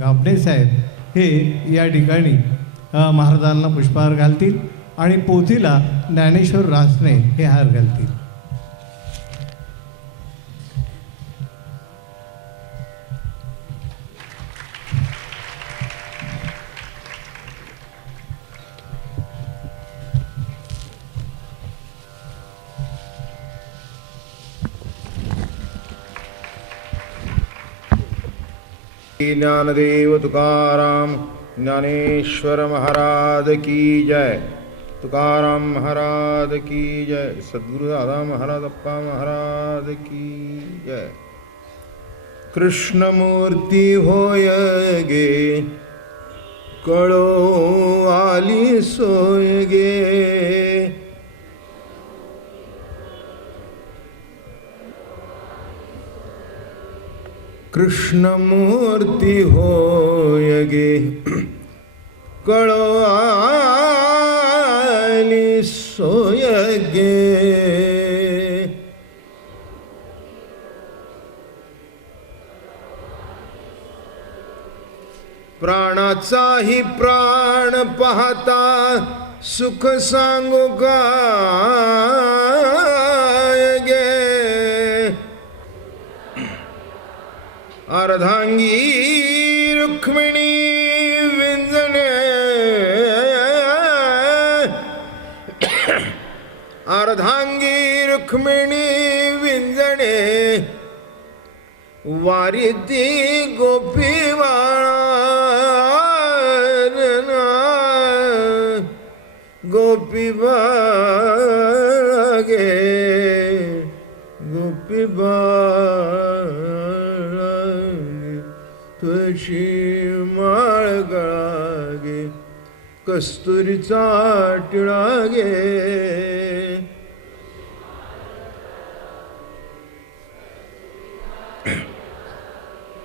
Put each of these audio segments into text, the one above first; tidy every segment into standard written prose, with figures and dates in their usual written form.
गाबणे साहेब हे या ठिकाणी महाराजांना पुष्पहार घालतील आणि पोथीला ज्ञानेश्वर रासने हे हार घालतील. ज्ञानदेव तुकाराम ज्ञानेश्वर महाराज की जय. तुकाराम महाराज की जय. सद्गुरु दादा महाराज अप्पा महाराज की जय. कृष्णमूर्ती होय गे कळो आली सोय गे. कृष्णमूर्ती होय गे कळो आली सोय गे. प्राणाचाही प्राण पाहता सुख सांगू काय गे. अर्धांगी रुक्मिणी विंजणे अर्धांगी रुक्मिणी विंजणे वारिती गोपी बाळा गोपी बाळा गे गोपी बाळा तुळशी माळ गळा गे कस्तुरीचा टिळा गे.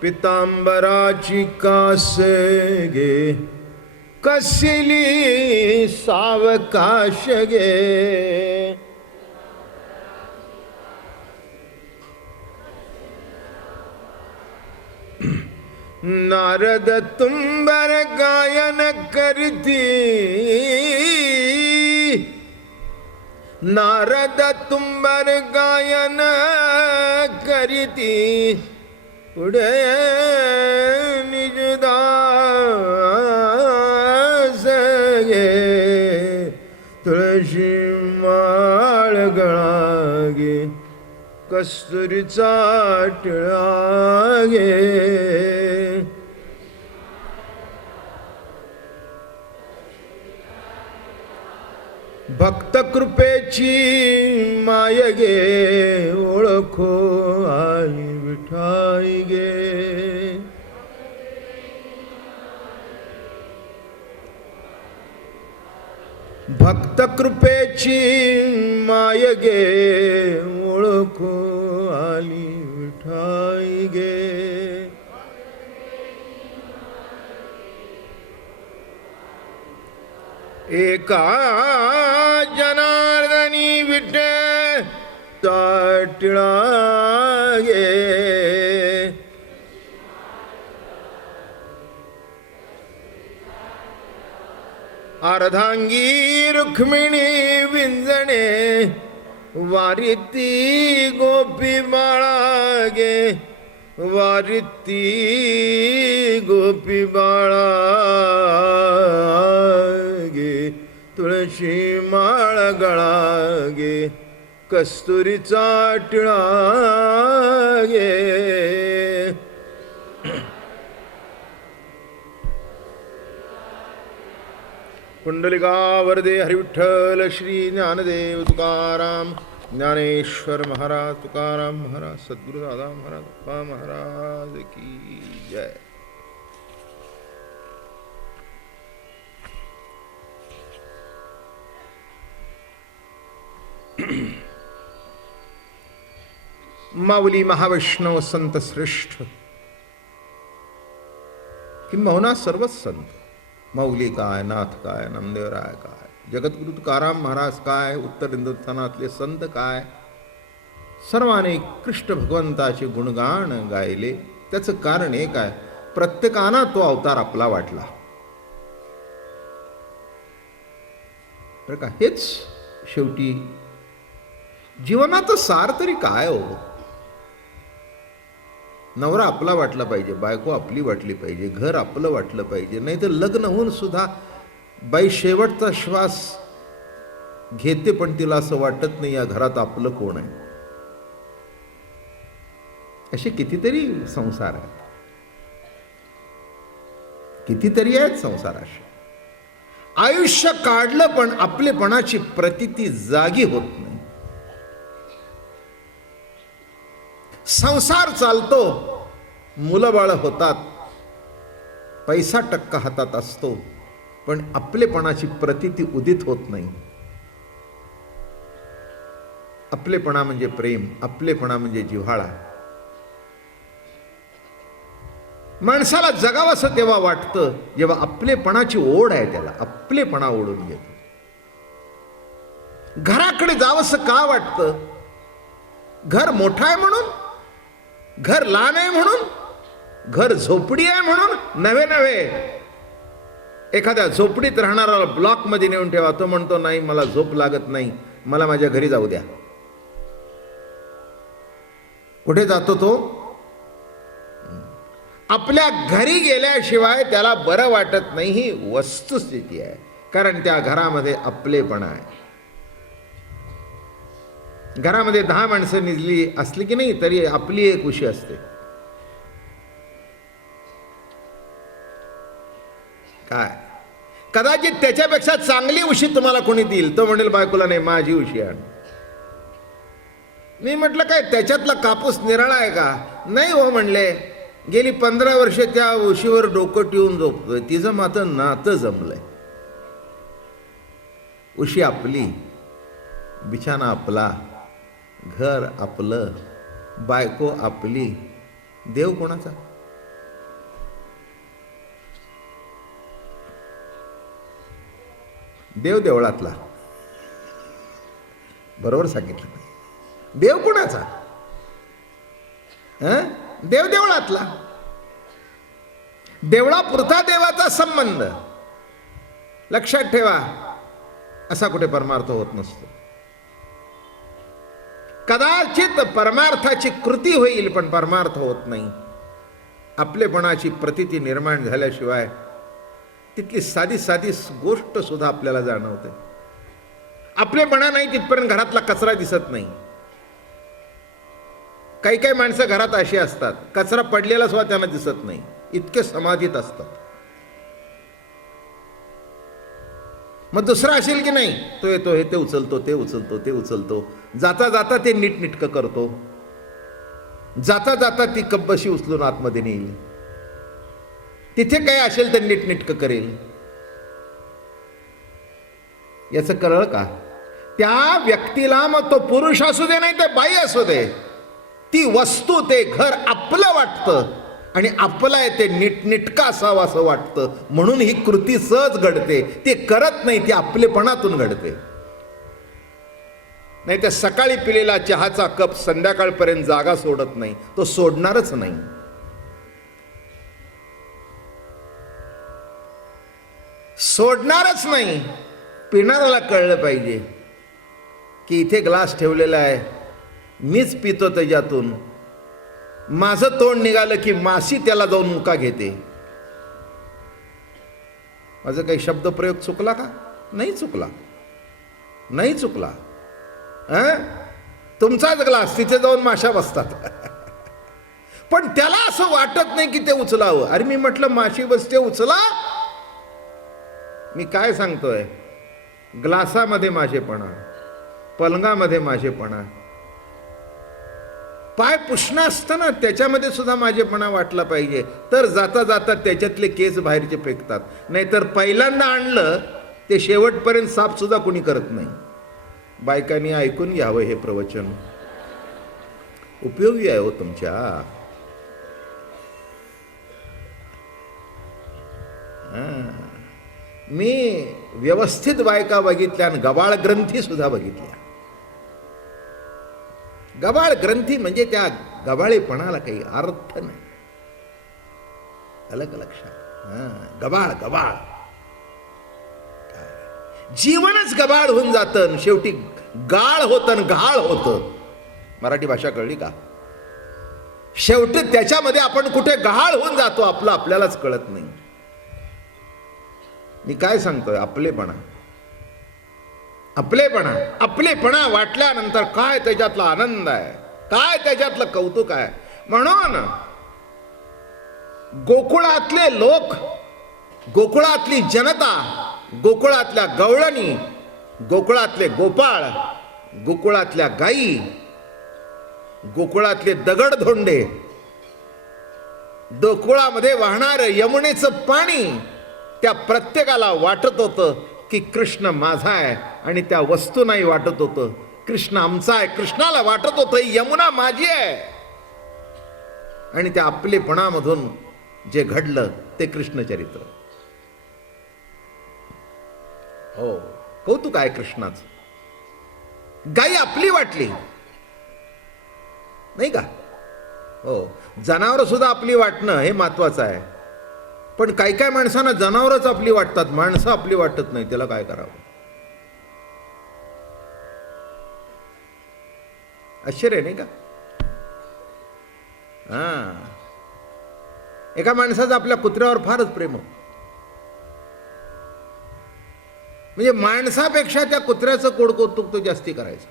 पितांबराची कास गे कसली सावकाश गे. नारद तुंबर गायन करती नारद तुंबर गायन करती पुढे निजदास गे तुळशी माळ गळा गे कस्तुरीचा टिळा गे. भक्त कृपेची माय गे ओळखो आई विठाई गे. भक्त कृपेची माय गे ओळखो आली विठाई गे. एका जनार्दनी विठ्ठला टिळा गे. अर्धांगी रुक्मिणी विंजणे वारिती गोपी बाळा गे वारिती गोपी बाळा गे तुळशी माळ गळा गे कस्तुरीचा टिळा गे. कुंडलिका वरदे हरिविठ्ठल श्री ज्ञानदेव तुकाराम ज्ञानेश्वर महाराज तुकाराम महाराज सद्गुरु दादा महाराज अप्पा महाराज की जय. माऊली महावैष्णव संत श्रेष्ठ किंबहुना सर्वच संत माऊली काय नाथ काय नामदेवराय काय जगद्गुरु तुकाराम महाराज काय उत्तर हिंदुस्थानातले संत काय सर्वांनी कृष्ण भगवंताचे गुणगान गायले. त्याचं कारण एक आहे प्रत्येकानं तो अवतार आपला वाटला. बरं का, हेच शेवटी जीवनाचं सार तरी काय हो. नवरा आपला वाटला पाहिजे, बायको आपली वाटली पाहिजे, घर आपलं वाटलं पाहिजे. नाही तर लग्न होऊन सुद्धा बाई शेवटचा श्वास घेते पण तिला असं वाटत नाही या घरात आपलं कोण आहे. असे कितीतरी संसार आहेत, कितीतरी आहेत संसार असे. आयुष्य काढलं पण आपलेपणाची प्रतीती जागी होत नाही. संसार चालतो, मुलं बाळ होतात, पैसा टक्का हातात असतो, पण आपलेपणाची प्रतीती उदित होत नाही. आपलेपणा म्हणजे प्रेम, आपलेपणा म्हणजे जिव्हाळा. माणसाला जगावंसं तेव्हा वाटतं जेव्हा आपलेपणाची ओढ आहे, त्याला आपलेपणा ओढून घेतो. घराकडे जावंसं का वाटतं? घर मोठं आहे म्हणून, घर लहान आहे म्हणून, घर झोपडी आहे म्हणून नव्हे नव्हे. एखाद्या झोपडीत राहणारा ब्लॉक मध्ये नेऊन ठेवा, तो म्हणतो नाही मला झोप लागत नाही, मला माझ्या घरी जाऊ द्या. कुठे जातो तो? आपल्या घरी गेल्याशिवाय त्याला बरं वाटत नाही. ही वस्तुस्थिती आहे, कारण त्या घरामध्ये आपलेपणा आहे. घरामध्ये 10 माणसं निजली असली की नाही तरी आपली एक उशी असते. काय कदाचित त्याच्यापेक्षा चांगली उशी तुम्हाला कोणी देईल, तो म्हणेल बायकोला नाही माझी उशी आण. मी म्हटलं काय त्याच्यातला कापूस निराळा आहे का? नाही हो म्हणले, गेली 15 वर्ष त्या उशीवर डोकं ठेवून झोपतोय, तिचं मात्र नातं जमलंय. उशी आपली, बिछाना आपला, घर आपलं, बायको आपली, देव कोणाचा? देव देवळातला. बरोबर सांगितलं. देव कोणाचा? देव देवळातला. देवळापुरता देवाचा संबंध. लक्षात ठेवा, असा कुठे परमार्थ होत नसतो. कदाचित परमार्थाची कृती होईल पण परमार्थ होत नाही. आपलेपणाची प्रतीती निर्माण झाल्याशिवाय तिथली साधी साधी गोष्ट सुद्धा आपल्याला जाणवते. आपलेपणा नाही तिथपर्यंत घरातला कचरा दिसत नाही. काही काही माणसं घरात अशी असतात, कचरा पडलेला सुद्धा त्यांना दिसत नाही, इतके समाधीत असतात. मग दुसरा असेल की नाही, तो येतो हे ते उचलतो, ते उचलतो, ते उचलतो, जाता जाता ते नीटनीटकं करतो, जाता जाता ती कब्बशी उचलून आतमध्ये नेईल, तिथे काय असेल तर नीटनीटकं करेल. याचं कळलं का? त्या व्यक्तीला, मग तो पुरुष असू दे नाही तर बाई असू दे, ती वस्तू ते घर आपलं वाटतं आणि आपलं आहे ते नीटनीटका असावं असं वाटतं. म्हणून ही कृती सहज घडते. ते करत नाही, ती आपलेपणातून घडते. नाही तर सकाळी पिलेला चहाचा कप संध्याकाळपर्यंत जागा सोडत नाही, तो सोडणारच नाही. सोडणारच नाही. पिणाऱ्याला कळलं पाहिजे की इथे ग्लास ठेवलेला आहे, मीच पितो त्याच्यातून, माझं तोंड निघालं की माशी त्याला जाऊन मुका घेते. माझं काही शब्दप्रयोग चुकला का? नाही चुकला, नाही चुकला. तुमचाच ग्लास, तिथे जाऊन माशा बसतात. पण त्याला असं वाटत नाही की ते उचलावं. अरे मी म्हटलं माशी बसते, उचला. मी काय सांगतोय? ग्लासामध्ये माझेपणा, पलंगामध्ये माझेपणा, पाय पुसणं असतं ना त्याच्यामध्ये सुद्धा माझेपणा वाटला पाहिजे. तर जाता जाता त्याच्यातले केस बाहेरचे फेकतात. नाहीतर पहिल्यांदा आणलं ते शेवटपर्यंत साफ सुद्धा कोणी करत नाही. बायकांनी ऐकून घ्यावं हे प्रवचन, उपयोगी आहे हो तुमच्या. मी व्यवस्थित बायका बघितल्या आणि गबाळ ग्रंथी सुद्धा बघितल्या. गबाळ ग्रंथी म्हणजे त्या गबाळेपणाला काही अर्थ नाही. अलग लक्षात. गबाळ गबाळ, जीवनच गबाळ होऊन जातं, शेवटी गाळ होतं, घाळ होतं. मराठी भाषा कळली का? शेवटी त्याच्यामध्ये आपण कुठे गहाळ होऊन जातो, आपलं आपल्यालाच कळत नाही. मी काय सांगतोय? आपलेपणा, आपलेपणा, आपलेपणा वाटल्यानंतर काय त्याच्यातला आनंद आहे, काय त्याच्यातलं कौतुक आहे. म्हणून गोकुळातले लोक, गोकुळातली जनता, गोकुळातल्या गवळणी, गोकुळातले गोपाळ, गोकुळातल्या गायी, गोकुळातले दगडधोंडे, गोकुळामध्ये वाहणारं यमुनेचं पाणी, त्या प्रत्येकाला वाटत होतं की कृष्ण माझा आहे. आणि त्या वस्तूंनाही वाटत होतं कृष्ण आमचा आहे. कृष्णाला वाटत होतं यमुना माझी आहे. आणि त्या आपलेपणामधून जे घडलं ते कृष्णचरित्र. हो, कौतुक आहे कृष्णाचं. गाई आपली वाटली नाही का? हो, जनावर सुद्धा आपली वाटणं हे महत्वाचं आहे. पण काही काही माणसांना जनावरच आपली वाटतात, माणसं आपली वाटत नाही. त्याला काय करावं? आश्चर्य नाही का? एका माणसाचं आपल्या कुत्र्यावर फारच प्रेम होतं. म्हणजे माणसापेक्षा त्या कुत्र्याचं कोडकौतुक तो जास्ती करायचं.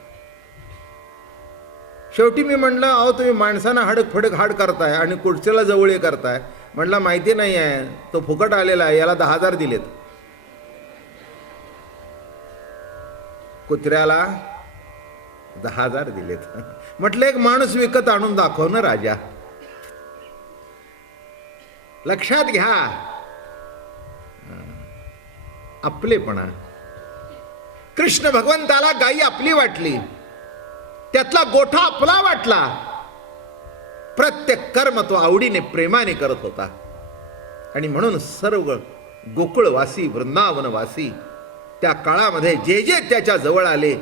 शेवटी मी म्हणलं, अहो तुम्ही माणसांना हाडक फडक हाड करताय आणि कुठच्याला जवळ करताय. म्हटलं माहिती नाही आहे, तो फुकट आलेला आहे, याला 10,000 दिलेत. कुत्र्याला 10,000 दिलेत. म्हटलं एक माणूस विकत आणून दाखव ना राजा. लक्षात घ्या, आपलेपणा. कृष्ण भगवंताला गायी आपली वाटली, त्यातला गोठा आपला वाटला. प्रत्येक कर्म तो आवडीने प्रेमाने करत होता. आणि म्हणून सर्व गोकुळवासी, वृंदावनवासी त्या काळामध्ये जे जे त्याच्या जवळ आले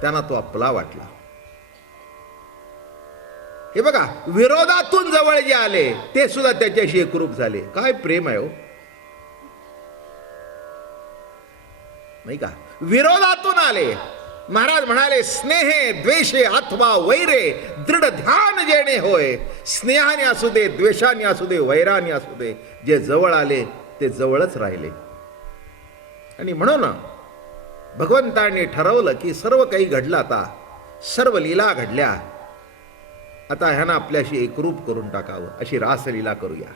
त्यांना तो आपला वाटला. हे बघा, विरोधातून जवळ जे आले ते सुद्धा त्याच्याशी एकरूप झाले. काय प्रेम आहे हो, नाही का? विरोधातून आले. महाराज म्हणाले, स्नेहे द्वेषे अथवा वैरे दृढ ध्यान जेणे होय. स्नेहाने असू दे, द्वेषाने असू दे, वैराने असू दे, जे जवळ आले ते जवळच राहिले. आणि म्हणून भगवंतांनी ठरवलं की सर्व काही घडलं, आता सर्व लीला घडल्या, आता ह्यांना आपल्याशी एकरूप करून टाकावं, अशी रासलीला करूया.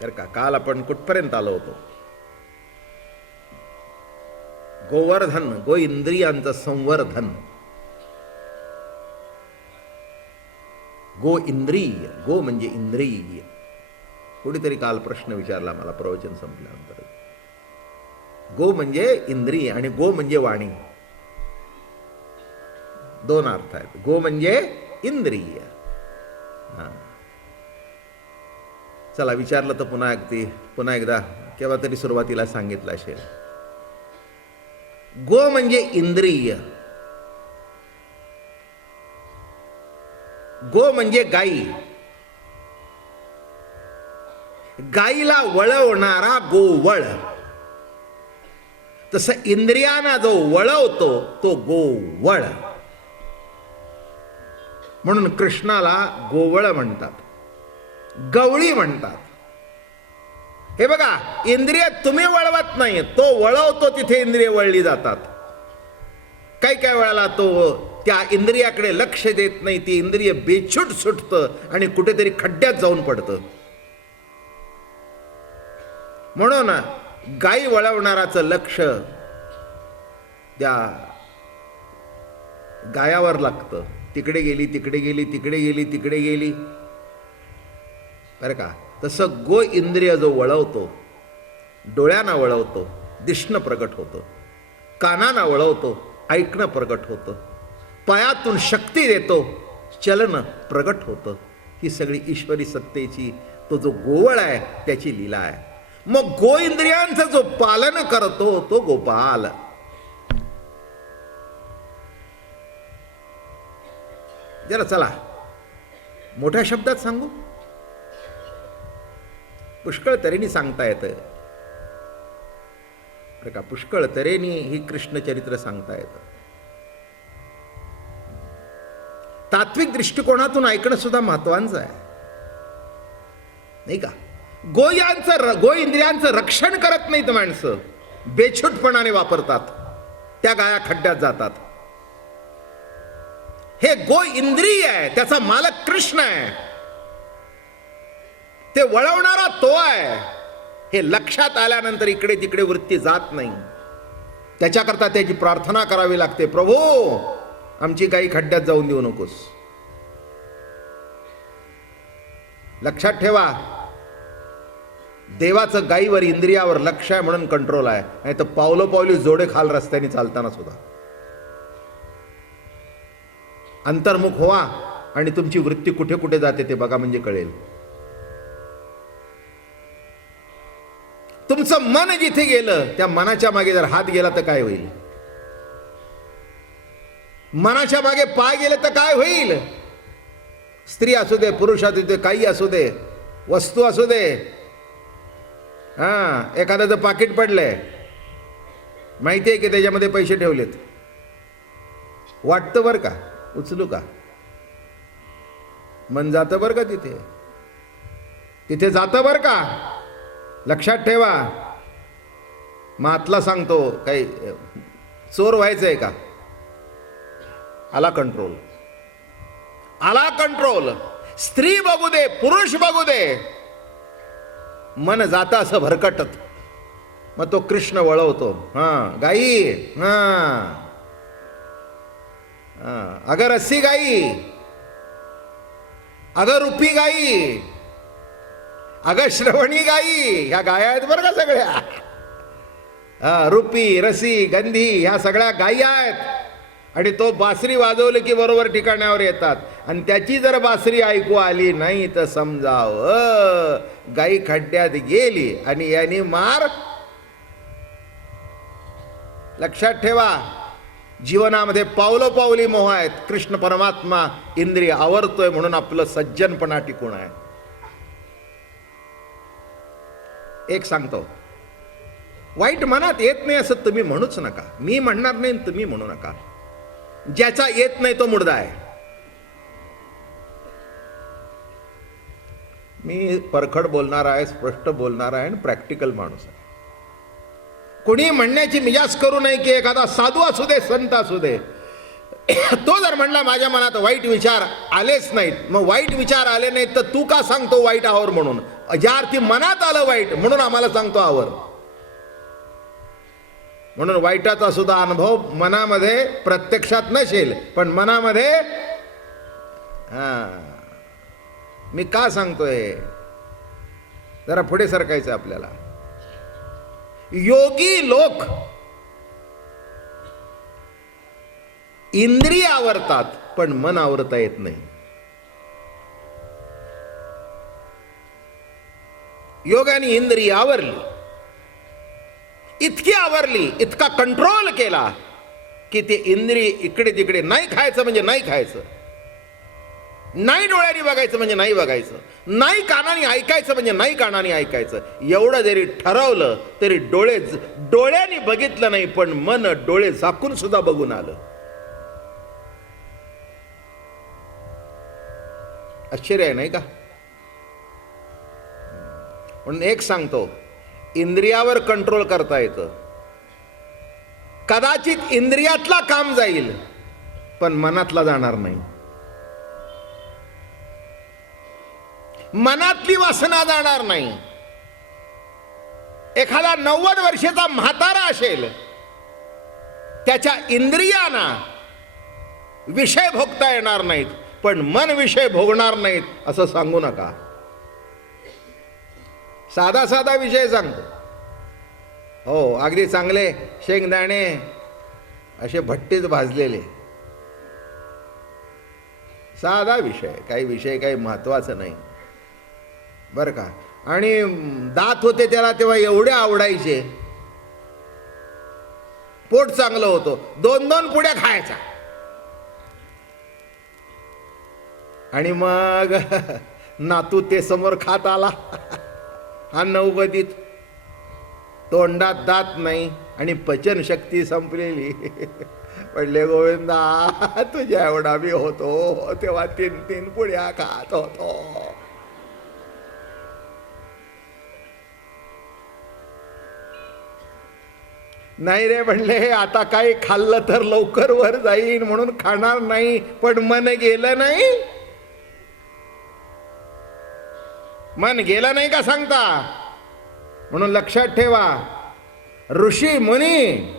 तर का काल आपण कुठपर्यंत आलो होतो? गोवर्धन, गो इंद्रियांचं संवर्धन. गो इंद्रिय, गो म्हणजे इंद्रिय. कोणीतरी काल प्रश्न विचारला मला प्रवचन संपल्यानंतर. गो म्हणजे इंद्रिय आणि गो म्हणजे वाणी. दोन अर्थ आहेत. गो म्हणजे इंद्रिय. चला, विचारलं तर पुन्हा एकदा केव्हा तरी सुरुवातीला सांगितलं असेल. गो म्हणजे इंद्रिय, गो म्हणजे गाई. गाईला वळवणारा गोवळ. तसं इंद्रियांना जो वळवतो तो गोवळ. म्हणून कृष्णाला गोवळ म्हणतात, गवळी म्हणतात. हे बघा, इंद्रिय तुम्ही वळवत नाही, तो वळवतो, तिथे इंद्रिय वळली जातात. काही काही वेळेला तो त्या इंद्रियाकडे लक्ष देत नाही, ती इंद्रिय बेछूट सुटतं आणि कुठेतरी खड्ड्यात जाऊन पडतं. म्हणून गाई वळवणाराचं लक्ष त्या गायावर लागतं. तिकडे गेली, तिकडे गेली, तिकडे गेली, तिकडे गेली, बरं का? तसं गो इंद्रिय जो वळवतो, डोळ्यांना वळवतो, दिसणं प्रगट होतं, कानांना वळवतो, ऐकणं प्रगट होतं, पायातून शक्ती देतो, चलन प्रगट होतं. ही सगळी ईश्वरी सत्तेची तो जो गोवळ आहे त्याची लीला आहे. मग गो इंद्रियांचं जो पालन करतो तो गोपाल. जरा चला मोठ्या शब्दात सांगू, पुष्कळ तऱ्हेने सांगता येतं बरं का. पुष्कळ तऱ्हेने ही कृष्णचरित्र सांगता येतं. तात्विक दृष्टिकोनातून ऐकणं सुद्धा महत्वाचं आहे, नाही का. गो इंद्रियांचं रक्षण करत नाहीत माणसं, बेछूटपणाने वापरतात, त्या गाया खड्ड्यात जातात. हे गो इंद्रिय आहे, त्याचा मालक कृष्ण आहे, ते वळवणारा तो आहे. हे लक्षात आल्यानंतर इकडे तिकडे वृत्ती जात नाही. त्याच्याकरता त्याची प्रार्थना करावी लागते, प्रभू आमची गाई खड्ड्यात जाऊन देऊ नकोस. लक्षात ठेवा, देवाचं गाईवर इंद्रियावर लक्ष आहे म्हणून कंट्रोल आहे, नाही तर पावलोपावली जोडे खाल रस्त्याने चालताना सुद्धा. अंतर्मुख व्हा आणि तुमची वृत्ती कुठे कुठे जाते ते बघा, म्हणजे कळेल. तुमचं मन जिथे गेलं त्या मनाच्या मागे जर हात गेला तर काय होईल? मनाच्या मागे पाय गेले तर काय होईल? स्त्री असू दे, पुरुष असू दे, काही असू दे, वस्तू असू दे. एखाद्याचं पाकिट पडलंय, माहिती आहे की त्याच्यामध्ये पैसे ठेवलेत, वाटतं बरं का उचलू का, मन जातं बरं का, तिथे जातं बरं का. लक्षात ठेवा. मातला सांगतो, काही चोर व्हायचंय का? आला कंट्रोल, आला कंट्रोल. स्त्री बघू दे, पुरुष बघू दे, मन जाता असं भरकटत, मग तो कृष्ण वळवतो. गाई, अगर अस्सी गाई, अगर रुपी गाई, अगर श्रवणी गाई, ह्या गाया आहेत बरं का सगळ्या. रुपी, रसी, गंधी, ह्या सगळ्या गायी आहेत. आणि तो बासरी वाजवलं की बरोबर ठिकाणावर येतात. आणि त्याची जर बासरी ऐकू आली नाही तर समजाव गाई खड्ड्यात गेली आणि याने मार. लक्षात ठेवा, जीवनामध्ये पावलोपावली मोह आहेत. कृष्ण परमात्मा इंद्रिय आवरतोय म्हणून आपलं सज्जनपणा टिकून आहे. एक सांगतो, वाईट मनात येत नाही असं तुम्ही म्हणूच नका. मी म्हणणार नाही, तुम्ही म्हणू नका. ज्याचा येत नाही तो मुर्दा आहे. मी परखड बोलणार आहे, स्पष्ट बोलणार आहे आणि प्रॅक्टिकल माणूस आहे. कोणी म्हणण्याची मिजाज करू नये की एखादा साधू असू दे, संत असू दे, तो जर म्हणला माझ्या मनात वाईट विचार आलेच नाहीत, मग वाईट विचार आले नाहीत तर तू का सांगतो वाईट आवर म्हणून? ज्या अर्थी मनात आलं वाईट म्हणून आम्हाला सांगतो आवर. म्हणून वाईटाचा सुद्धा अनुभव मनामध्ये प्रत्यक्षात नसेल, पण मनामध्ये मी का सांगतोय, जरा पुढे सरकायचं आपल्याला. योगी लोक इंद्रिय आवरतात पण मन आवरता येत नाही. योगाने इंद्रिय आवरली, इतकी आवरली, इतका कंट्रोल केला की ते इंद्रिय इकडे तिकडे, नाही खायचं म्हणजे नाही खायचं, नाही डोळ्यांनी बघायचं म्हणजे नाही बघायचं, नाही कानाने ऐकायचं म्हणजे नाही कानाने ऐकायचं. एवढं जरी ठरवलं तरी डोळ्यांनी बघितलं नाही, पण मन डोळे झाकून सुद्धा बघून आलं. आश्चर्य आहे नाही का? म्हणून एक सांगतो, इंद्रियावर कंट्रोल करता येतं. कदाचित इंद्रियातला काम जाईल पण मनातला जाणार नाही. मनातली वासना जाणार नाही. एखादा 90 वर्षाचा म्हातारा असेल, त्याच्या इंद्रियांना विषय भोगता येणार नाहीत पण मन विषय भोगणार नाहीत असं सांगू नका. साधा साधा विषय सांगतो. हो, अगदी चांगले शेंगदाणे असे भट्टीत भाजलेले, साधा विषय, काही विषय काही महत्वाचं नाही बरं का. आणि दात होते त्याला तेव्हा एवढे आवडायचे, पोट चांगलं होतं, 2-2 पुड्या खायचा. आणि मग नातू ते समोर खात आला हा नवबदीत, तोंडात दात नाही आणि पचन शक्ती संपलेली. पडले गोविंदा तुझ्या एवढा मी होतो तेव्हा 3-3 पुड्या खात होतो. नाही रे म्हणले, आता काही खाल्लं तर लवकर वर जाईन म्हणून खाणार नाही, पण मन गेलं नाही. मन गेलं नाही का सांगता, म्हणून लक्षात ठेवा, ऋषी मुनी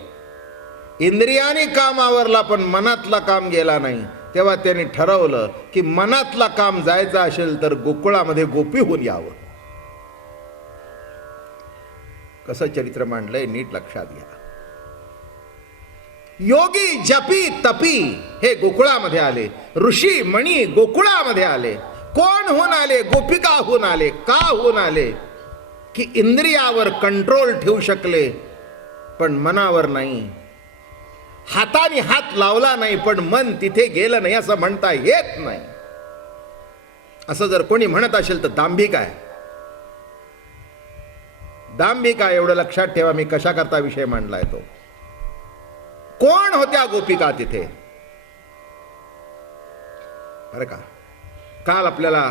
इंद्रियाने काम आवरला पण मनातला काम गेला नाही. तेव्हा त्यांनी ठरवलं की मनातला काम जायचं असेल तर गोकुळामध्ये गोपी होऊन यावं. कसं चरित्र मांडलंय नीट लक्षात घ्या. योगी जपी तपी हे गोकुळामध्ये आले, ऋषी मणी गोकुळामध्ये आले. कोण होऊन आले? गोपिका होऊन आले. का होऊन आले? की इंद्रियावर कंट्रोल ठेवू शकले पण मनावर नाही. हाताने हात लावला नाही पण मन तिथे गेलं नाही असं म्हणता येत नाही. असं जर कोणी म्हणत असेल तर दांभिक आहे. दांभिक आहे एवढं लक्षात ठेवा. मी कशा करता विषय मांडलाय तो. कोण होत्या गोपिका तिथे? बरं का, काल आपल्याला